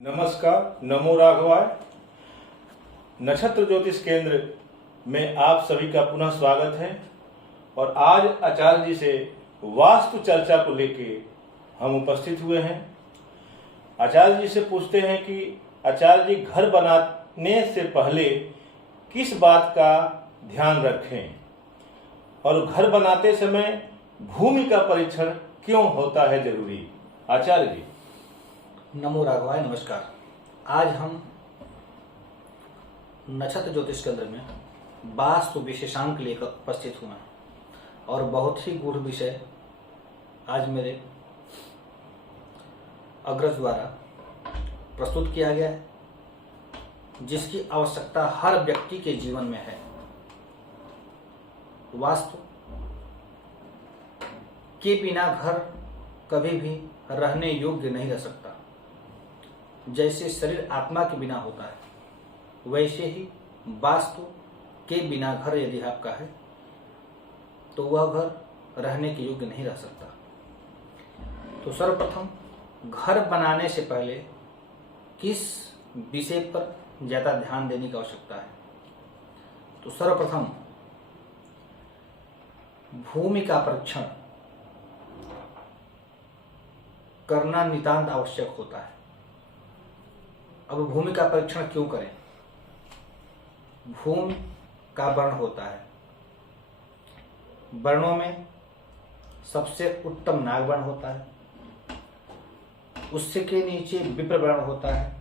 नमस्कार, नमो राघवाय। नक्षत्र ज्योतिष केंद्र में आप सभी का पुनः स्वागत है। और आज आचार्य जी से वास्तु चर्चा को लेके हम उपस्थित हुए हैं। आचार्य जी से पूछते हैं कि आचार्य जी, घर बनाने से पहले किस बात का ध्यान रखें और घर बनाते समय भूमि का परीक्षण क्यों होता है जरूरी। आचार्य जी। नमो राघवाय, नमस्कार। आज हम नक्षत्र ज्योतिष केंद्र में वास्तु विशेषांक लेकर उपस्थित हुए हैं और बहुत ही गूढ़ विषय आज मेरे अग्रज द्वारा प्रस्तुत किया गया है, जिसकी आवश्यकता हर व्यक्ति के जीवन में है। वास्तु के बिना घर कभी भी रहने योग्य नहीं रह सकता। जैसे शरीर आत्मा के बिना होता है, वैसे ही वास्तु के बिना घर यदि आपका है तो वह घर रहने के योग्य नहीं रह सकता। तो सर्वप्रथम घर बनाने से पहले किस विषय पर ज्यादा ध्यान देने की आवश्यकता है। तो सर्वप्रथम भूमि का परीक्षण करना नितांत आवश्यक होता है। अब भूमि का परीक्षण क्यों करें? भूमि का वर्ण होता है। वर्णों में सबसे उत्तम नाग वर्ण होता है, उसके नीचे विप्र वर्ण होता है,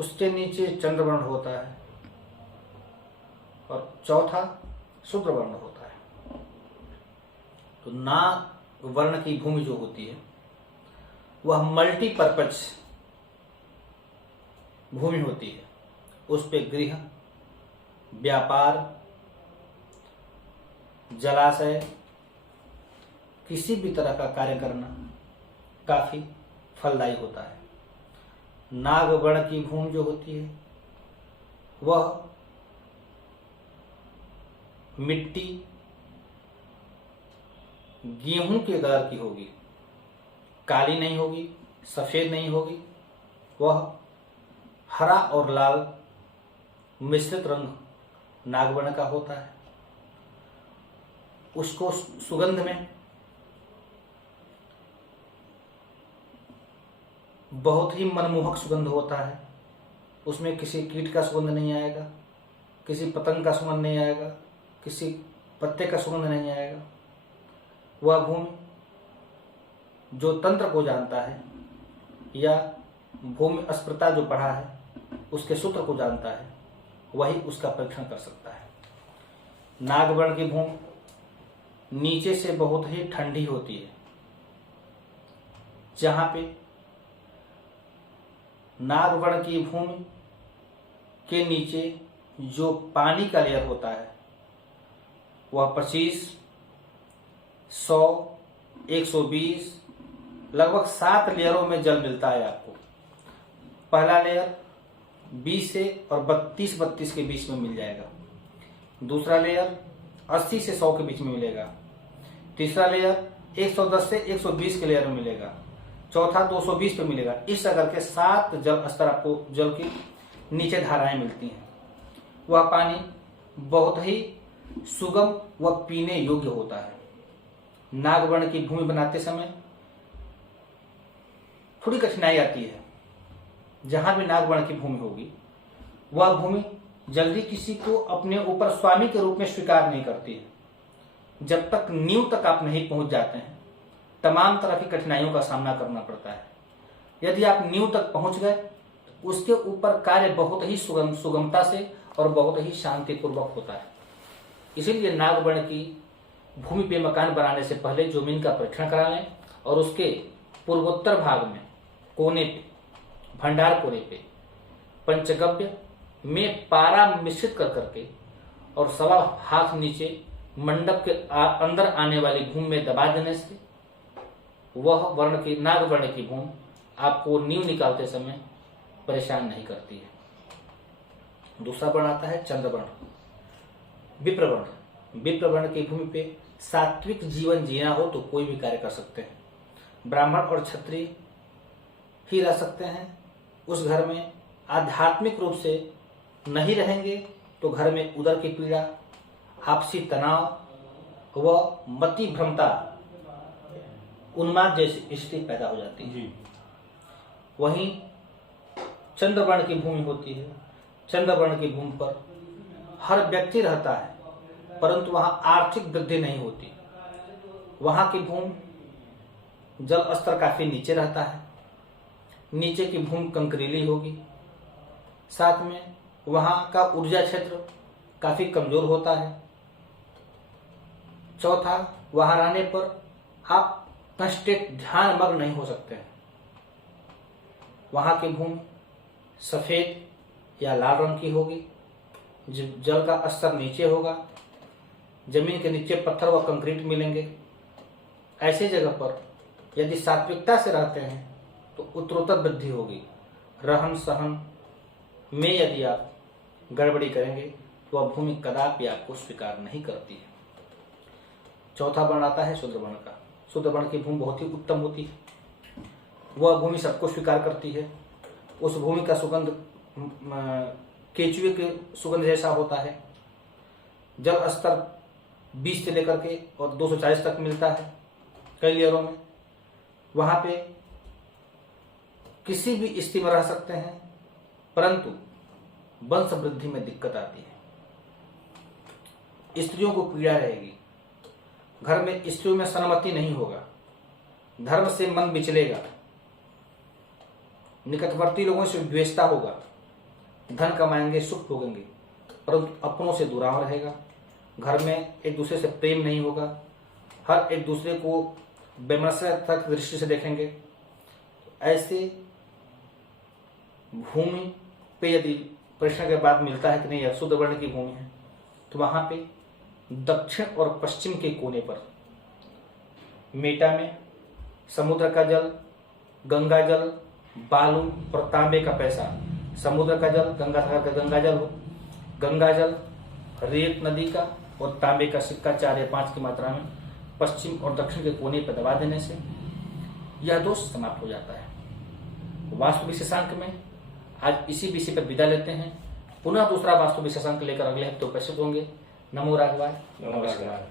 उसके नीचे चंद्र वर्ण होता है और चौथा शूद्र वर्ण होता है। तो नाग वर्ण की भूमि जो होती है वह मल्टीपर्पज भूमि होती है। उस पे गृह, व्यापार, जलाशय, किसी भी तरह का कार्य करना काफी फलदायी होता है। नाग वर्ण की भूमि जो होती है वह मिट्टी गेहूं के कलर की होगी, काली नहीं होगी, सफेद नहीं होगी। वह हरा और लाल मिश्रित रंग नागवर्ण का होता है। उसको सुगंध में बहुत ही मनमोहक सुगंध होता है। उसमें किसी कीट का सुगंध नहीं आएगा, किसी पतंग का सुगंध नहीं आएगा, किसी पत्ते का सुगंध नहीं आएगा। वह भूमि जो तंत्र को जानता है या भूमि अस्पृता जो पढ़ा है उसके सूत्र को जानता है, वही उसका परीक्षण कर सकता है। नागवर्ण की भूमि नीचे से बहुत ही ठंडी होती है। जहां पे नागवर्ण की भूमि के नीचे जो पानी का लेयर होता है वह 25, 100, 120 लगभग 7 लेयरों में जल मिलता है आपको। पहला लेयर 20 से और 32 के बीच में मिल जाएगा। दूसरा लेयर 80 से 100 के बीच में मिलेगा। तीसरा लेयर 110 से 120 के लेयर में मिलेगा। चौथा 220 पे मिलेगा। इस तरह करके 7 जल स्तर आपको जल की नीचे धाराएं मिलती हैं। वह पानी बहुत ही सुगम व पीने योग्य होता है। नागवर्ण की भूमि बनाते समय थोड़ी कठिनाई आती है। जहां भी नागवर्ण की भूमि होगी वह भूमि जल्दी किसी को अपने ऊपर स्वामी के रूप में स्वीकार नहीं करती है। जब तक नींव तक आप नहीं पहुंच जाते हैं तमाम तरह की कठिनाइयों का सामना करना पड़ता है। यदि आप नींव तक पहुंच गए तो उसके ऊपर कार्य बहुत ही सुगमता से और बहुत ही शांतिपूर्वक होता है। इसीलिए नागवर्ण की भूमि पे मकान बनाने से पहले जमीन का परीक्षण करा लें और उसके पूर्वोत्तर भाग में कोने पे, भंडार कोने पे पंचगव्य में पारा मिश्रित कर करके और सवा हाथ नीचे मंडप के अंदर आने वाली भूमि में दबा देने से वह वर्ण की नागवर्ण की भूमि आपको नींव निकालते समय परेशान नहीं करती है। दूसरा वर्ण आता है चंद्रवर्ण, विप्रवर्ण। विप्रवर्ण की भूमि पे सात्विक जीवन जीना हो तो कोई भी कार्य कर सकते हैं। ब्राह्मण और क्षत्रिय ही रह सकते हैं। उस घर में आध्यात्मिक रूप से नहीं रहेंगे तो घर में उदर की पीड़ा, आपसी तनाव व मति भ्रमता, उन्माद जैसी स्थिति पैदा हो जाती है। वहीं चंद्रवर्ण की भूमि होती है। चंद्रवर्ण की भूमि पर हर व्यक्ति रहता है, परंतु वहां आर्थिक वृद्धि नहीं होती। वहां की भूमि जल स्तर काफी नीचे रहता है। नीचे की भूमि कंकरीली होगी। साथ में वहां का ऊर्जा क्षेत्र काफी कमजोर होता है। चौथा, वहां रहने पर आप कंस्टेंट ध्यान मग्न नहीं हो सकते हैं। वहां की भूमि सफेद या लाल रंग की होगी। जल का स्तर नीचे होगा। जमीन के नीचे पत्थर व कंक्रीट मिलेंगे। ऐसे जगह पर यदि सात्विकता से रहते हैं तो उत्तरोत्तर वृद्धि होगी। रहन सहन में यदि आप गड़बड़ी करेंगे तो वह भूमि कदापि आपको स्वीकार नहीं करती है। चौथा वर्ण आता है शूद्र वर्ण का। शूद्र वर्ण की भूमि बहुत ही उत्तम होती है। वह भूमि सबको स्वीकार करती है। उस भूमि का सुगंध केचुए के सुगंध जैसा होता है। जल स्तर 20 से लेकर के और 240 तक मिलता है कई लेयरों में। वहां पे किसी भी स्थिति में रह सकते हैं, परंतु वंश वृद्धि में दिक्कत आती है। स्त्रियों को पीड़ा रहेगी। घर में स्त्रियों में सहमति नहीं होगा। धर्म से मन विचलेगा। निकटवर्ती लोगों से द्वेषता होगा। धन कमाएंगे, सुख भोगेंगे, परंतु अपनों से दुराव रहेगा। घर में एक दूसरे से प्रेम नहीं होगा। हर एक दूसरे को विमर्शक दृष्टि से देखेंगे। ऐसे भूमि पे यदि प्रश्न के बाद मिलता है कि नहीं, शुद्ध वर्ण की भूमि है, तो वहां पे दक्षिण और पश्चिम के कोने पर मेटा में समुद्र का जल, गंगा जल, बालू और तांबे का पैसा। समुद्र का जल गंगा सागर का गंगा जल हो, गंगा जल रेत नदी का और तांबे का सिक्का 4 या 5 की मात्रा में पश्चिम और दक्षिण के कोने पर दबा देने से यह दोष समाप्त हो जाता है। वास्तु विशेषांक में आज इसी विषय पर विदा लेते हैं। पुनः दूसरा वास्तु विशेषांक लेकर अगले हफ्ते उपस्थित होंगे। नमो राघवाय। नमस्कार।